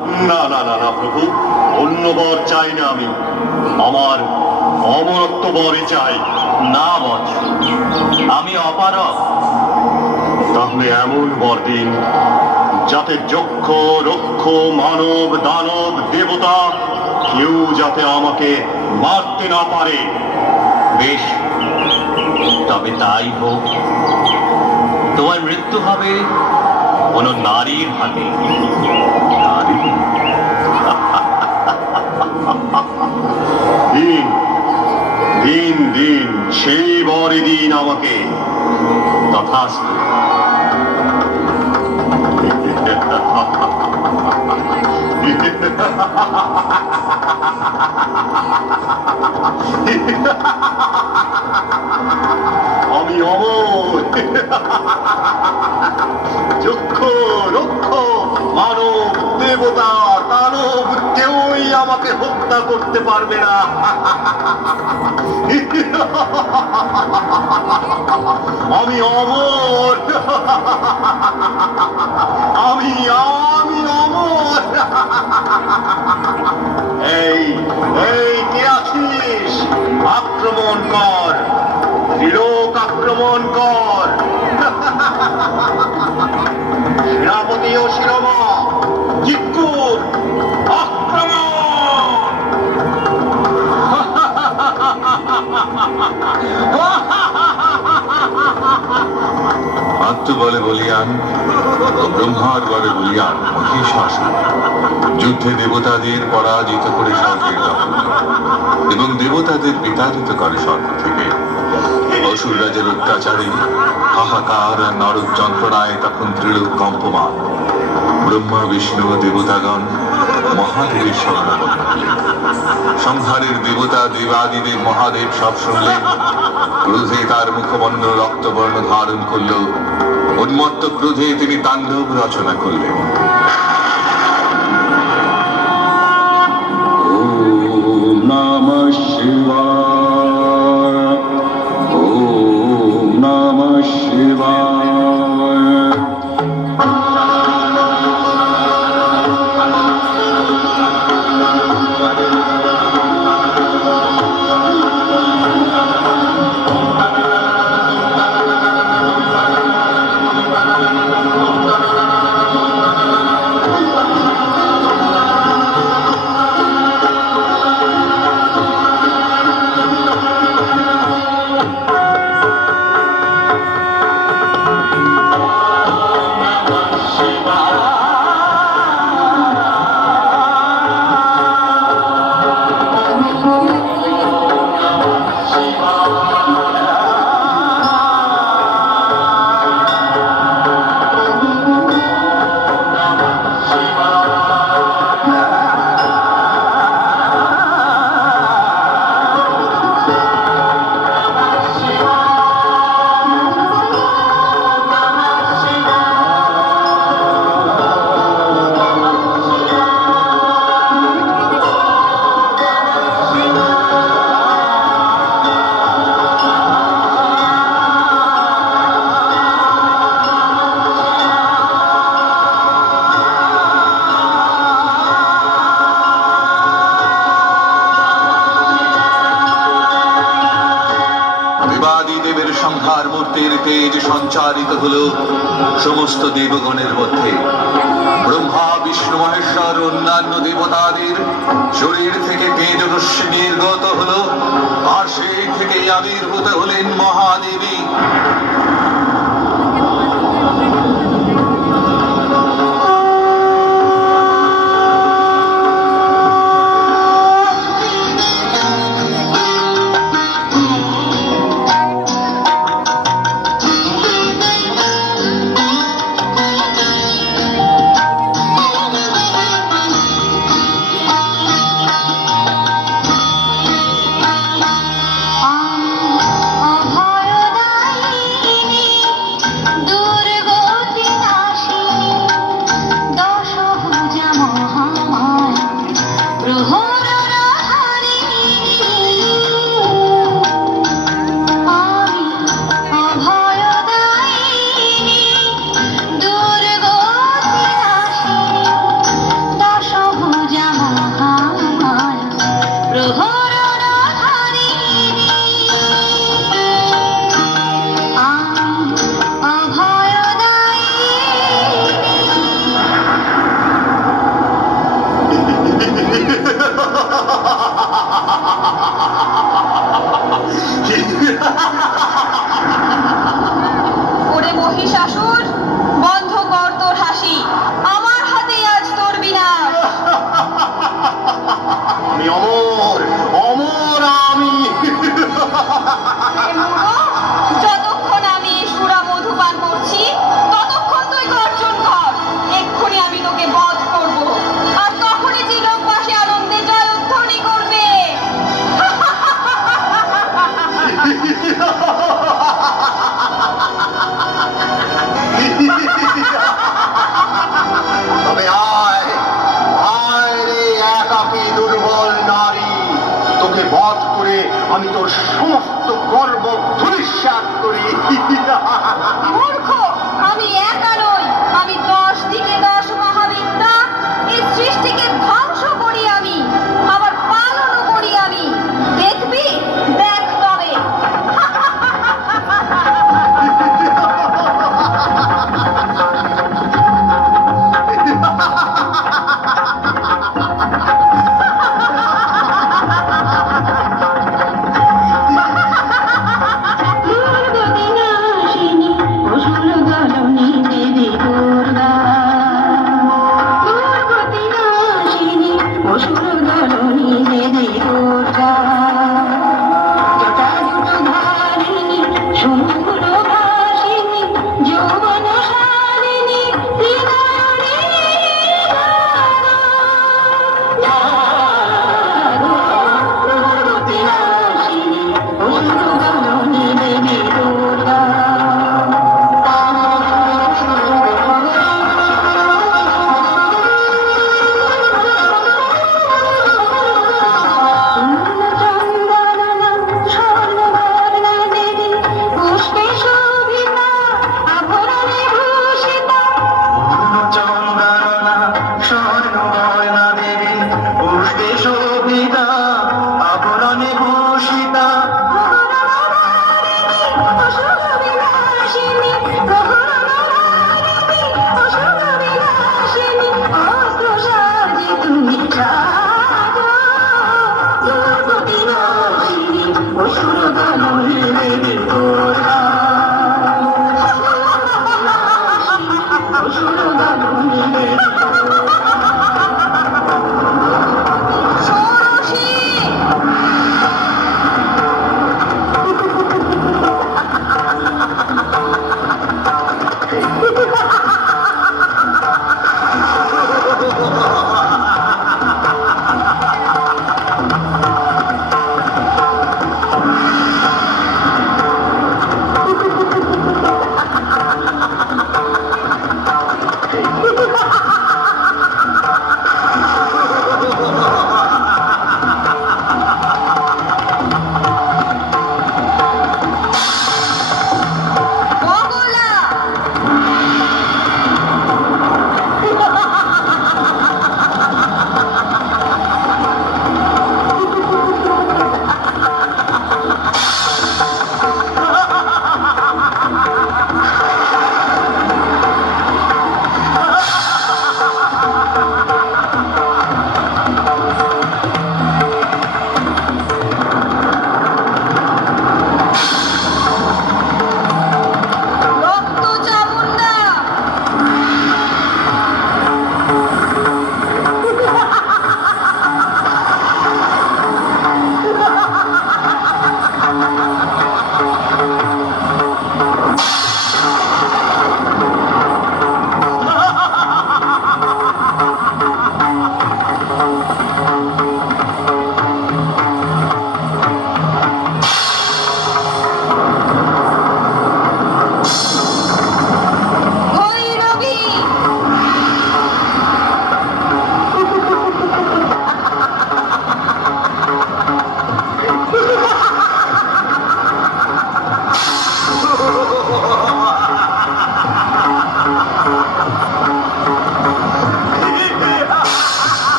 না না না না প্রভু, অন্য বর চাই না আমি, আমার অমরত্ব বরই চাই। না বৎস, আমি অপারগ। তাহলে এমন বর দিন যাতে যক্ষ রক্ষ মানব দানব দেবতা কেউ যাতে আমাকে মারতে না পারে। বেশ, তবে তাই হোক। তোমার মৃত্যু হবে কোন নারীর হাতে। নারী? দিন দিন দিন সেই বরই দিন আমাকে। তথাস্তু। আমি অমর, যক্ষ রক্ষ মানব দেবতা দানব কেউই আমাকে হত্যা করতে পারবে না। আমি অমর, আমি আমি অমর। এই এই কে আছিস? আক্রমণ কর, ত্রিলোক আক্রমণ কর। সেনাপতি ও শিরোমা চিৎকুর আক্রমণ। মাতৃ বলে বলিয়ান ও ব্রহ্মার বলে বলিয়ান মহিষাসুর যুদ্ধে দেবতাদের পরাজিত করে স্বর্গের দখল এবং দেবতাদের বিতাড়িত করে স্বর্গ থেকে। অসুর রাজের অত্যাচারে হাহাকার আর নরক যন্ত্রণায় তখন ত্রিলোক কম্পমান। ব্রহ্মা বিষ্ণু দেবতাগণ মহাদেবের শরণাগত। সংহারের দেবতা দেবাদিদেব মহাদেব সব শুনলেন। ক্রোধে তার মুখমণ্ডল রক্তবর্ণ ধারণ করল। উন্মত্ত ক্রোধে তিনি তাণ্ডব রচনা করলেন। ওম নমঃ শিবায়, ওম নমঃ শিবায়। দেবাদিদেবের সংহার মূর্তির তেজ সঞ্চারিত হলো সমস্ত দেবগণের মধ্যে। ব্রহ্মা বিষ্ণু মহেশ্বর অন্যান্য দেবতাদের শরীর থেকে তেজ রশ্মি নির্গত হলো, আর সেই থেকেই আবির্ভূত হলেন মহাদেবী। অভয়দায়ী কর্ম ধূলিসাৎ করি। মূর্খ, আমি একা নই, আমি 10 দিকে 10 মহাবিদ্যা এই সৃষ্টিকে ধ্বংস করি আমি, আবার পালনও করি আমি। দেখবি, দেখ তবে। দুর্গতি নাশিনী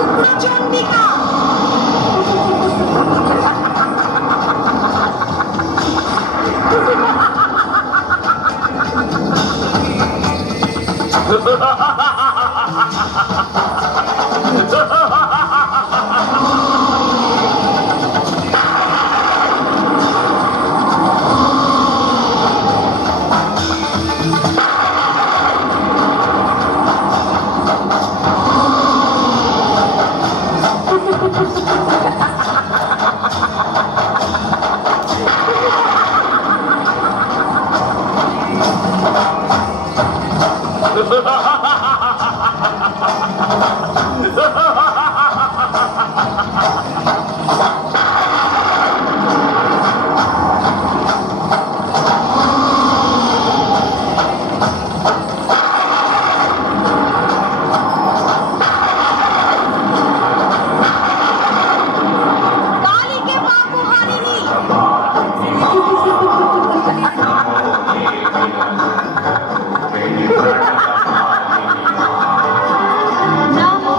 উগ্রচণ্ডিকা কালীকে পাপহারিণী নমো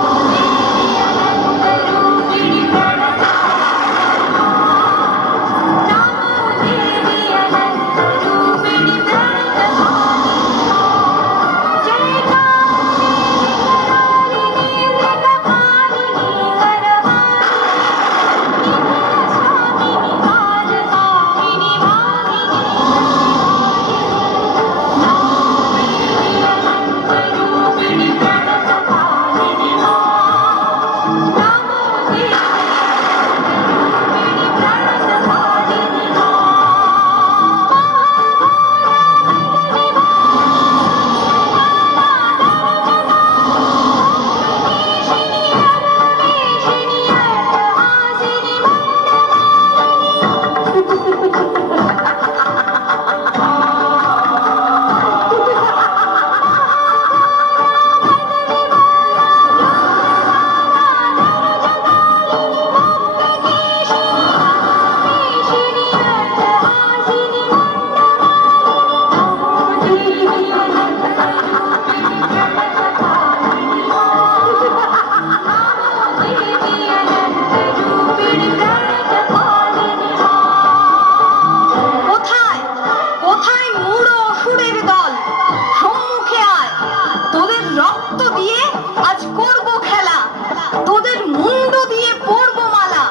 দেবী অনন্তরূপিণী প্রণতকালিনী জয় কালিনী লীলাকালিনী করমালিনী স্বামিনী কালকামিনী ভাগিনী নমো দেবী প্রণতকালিনী কোথায় কোথায় মূঢ় অসুরের দল সম্মুখে আয় তোদের রক্ত দিয়ে আজ করব খেলা তোদের মুন্ড দিয়ে পরব মালা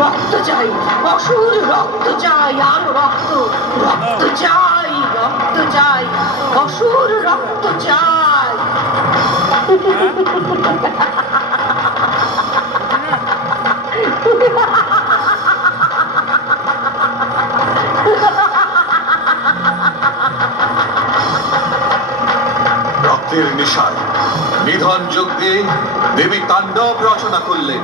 রক্ত চাই অসুর রক্ত চাই আর রক্ত রক্ত চাই অসুর রক্ত চাই রক্তের নিশায় নিধন যোগ দিয়ে দেবী তাণ্ডব রচনা করলেন।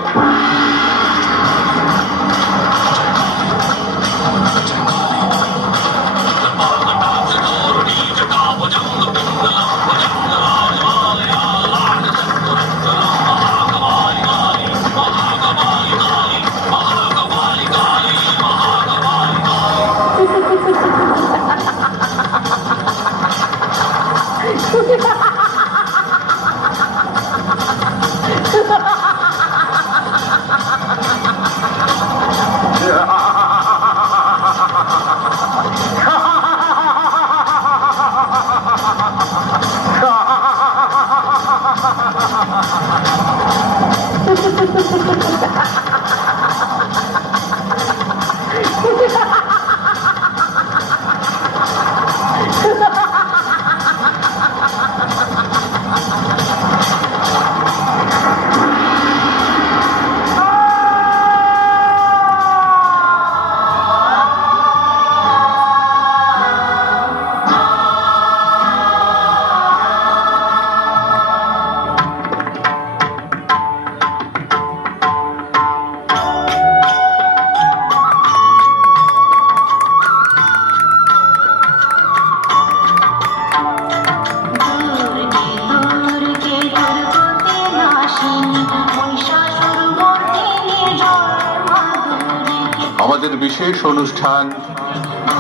আমাদের বিশেষ অনুষ্ঠান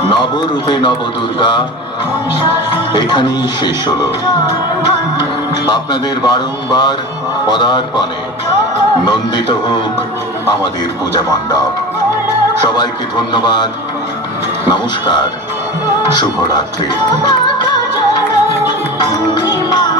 নবরূপে নবদুর্গা এখানেই শেষ হলো। আপনাদের বারংবার পদার্পণে নন্দিত হোক আমাদের পূজা মণ্ডপ। সবাইকে ধন্যবাদ, নমস্কার, শুভরাত্রি। মা